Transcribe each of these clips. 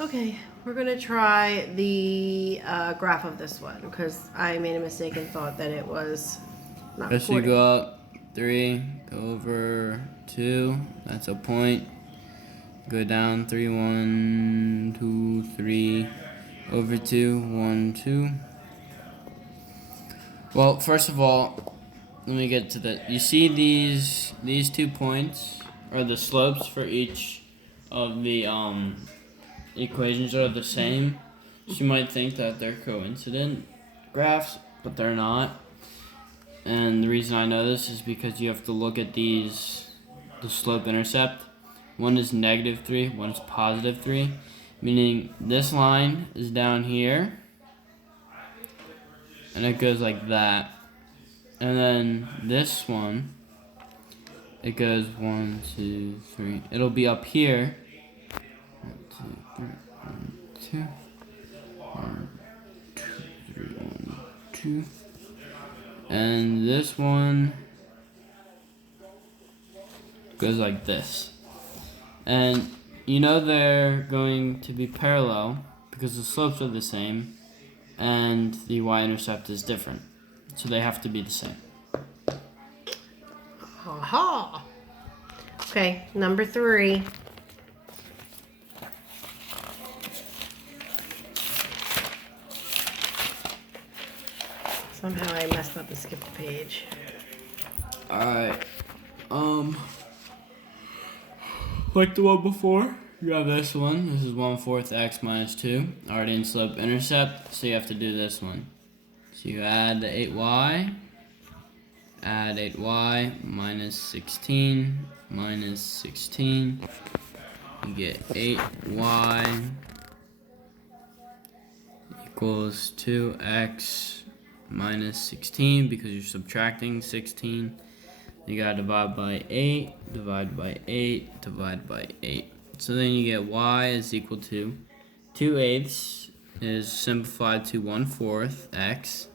Okay, we're gonna try the graph of this one because I made a mistake and thought that it was not First you go recording. up 3, go over 2, that's a point. Go down 3, 1, 2, 3, over 2, 1, 2. Well, first of all, let me get to the. You see these 2 points are the slopes for each of the equations are the same. So you might think that they're coincident graphs, but they're not. And the reason I know this is because you have to look at the slope intercept. One is -3, one is +3, meaning this line is down here, and it goes like that. And then this one, it goes 1, 2, 3. It'll be up here. 1, 2, 3, 1, 2, 1, 2, 3, 1, 2. And this one goes like this. And you know they're going to be parallel because the slopes are the same and the y-intercept is different. So they have to be the same. Aha! Okay, number 3. Somehow I messed up and skipped a page. Alright. Like the one before, you have this one. This is 1/4 x minus 2. Already in slope intercept, so you have to do this one. So you add the 8y, add 8y, minus 16, minus 16. You get 8y equals 2x minus 16 because you're subtracting 16. You gotta divide by 8, divide by 8, divide by 8. So then you get y is equal to 2/8 is simplified to 1/4 x.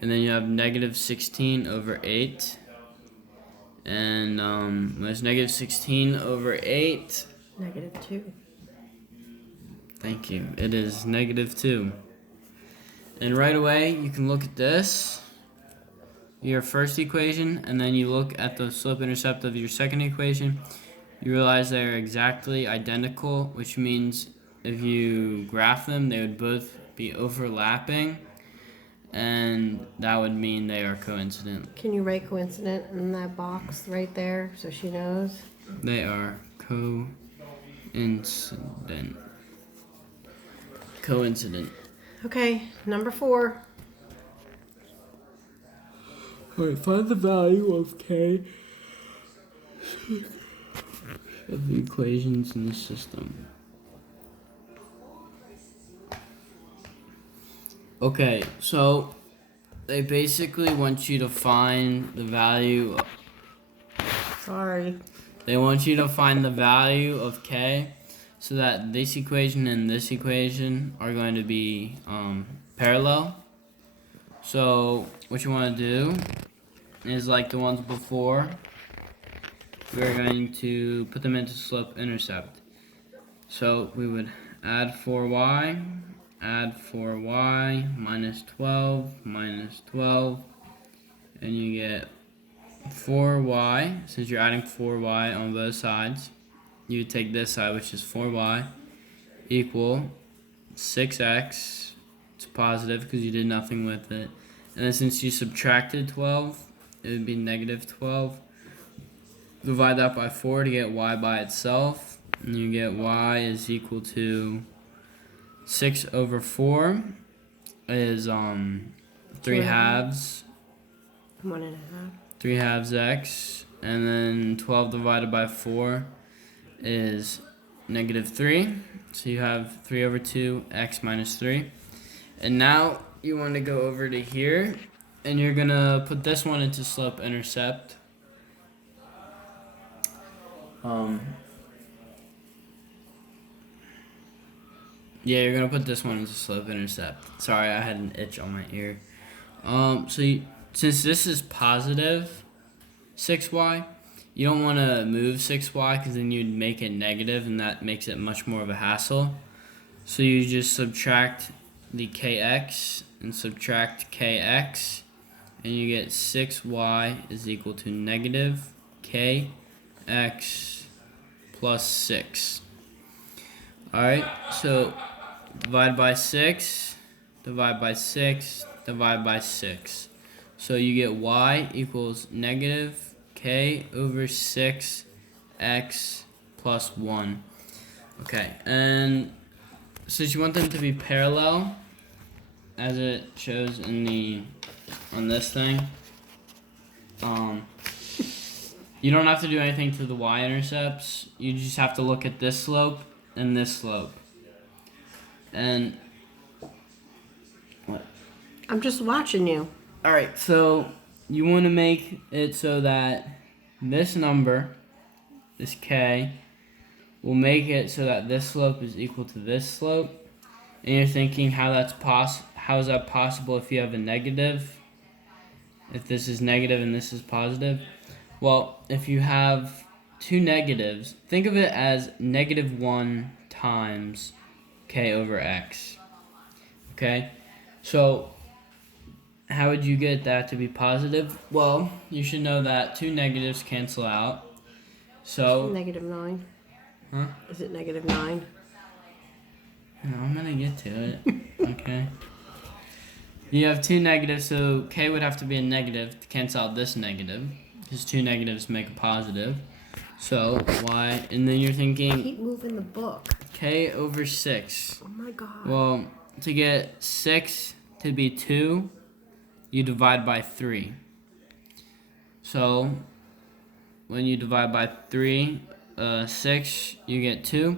And then you have -16 over 8. And there's -16 over 8. -2. Thank you. It is -2. And right away, you can look at this, your first equation, and then you look at the slope-intercept of your second equation. You realize they're exactly identical, which means if you graph them, they would both be overlapping, and that would mean they are coincident. Can you write coincident in that box right there so she knows? They are coincident. Coincident. Okay, number 4. Alright, find the value of k of the equations in the system. Okay, so they basically want you to find the value. Sorry. They want you to find the value of k so that this equation and this equation are going to be parallel. So what you want to do is like the ones before, we're going to put them into slope intercept. So we would add 4y, minus 12, and you get 4y. Since you're adding 4y on both sides, you would take this side, which is 4y, equal 6x. It's positive because you did nothing with it. And then since you subtracted 12, it would be -12. Divide that by 4 to get y by itself. And you get y is equal to 6 over 4 is 3 halves. 1.5. 3 halves x. And then 12 divided by 4 is -3. So you have 3 over 2 x minus 3. And now you want to go over to here, and you're going to put this one into slope intercept. Yeah, you're going to put this one into slope intercept. Sorry, I had an itch on my ear. Since this is positive 6y, you don't want to move 6y because then you'd make it negative, and that makes it much more of a hassle. So you just subtract the kx and subtract kx, and you get 6y is equal to negative kx plus 6. Alright, so divide by 6, divide by 6, divide by 6. So you get y equals negative k over 6 x plus 1. Okay, and since you want them to be parallel, as it shows on this thing, you don't have to do anything to the y-intercepts. You just have to look at this slope and this slope. And what? I'm just watching you. All right, so you want to make it so that this number, this k, will make it so that this slope is equal to this slope. And you're thinking how is that possible if you have a negative? If this is negative and this is positive? Well, if you have two negatives, think of it as -1 times k over x. Okay? So how would you get that to be positive? Well, you should know that two negatives cancel out. So -9. Huh? Is it -9? No, I'm gonna get to it. Okay. You have two negatives, so k would have to be a negative to cancel out this negative, because two negatives make a positive. So y, and then you're thinking Keep moving the book. k over 6. Oh my god. Well, to get 6 to be 2, you divide by 3. So when you divide by 3, 6, you get 2.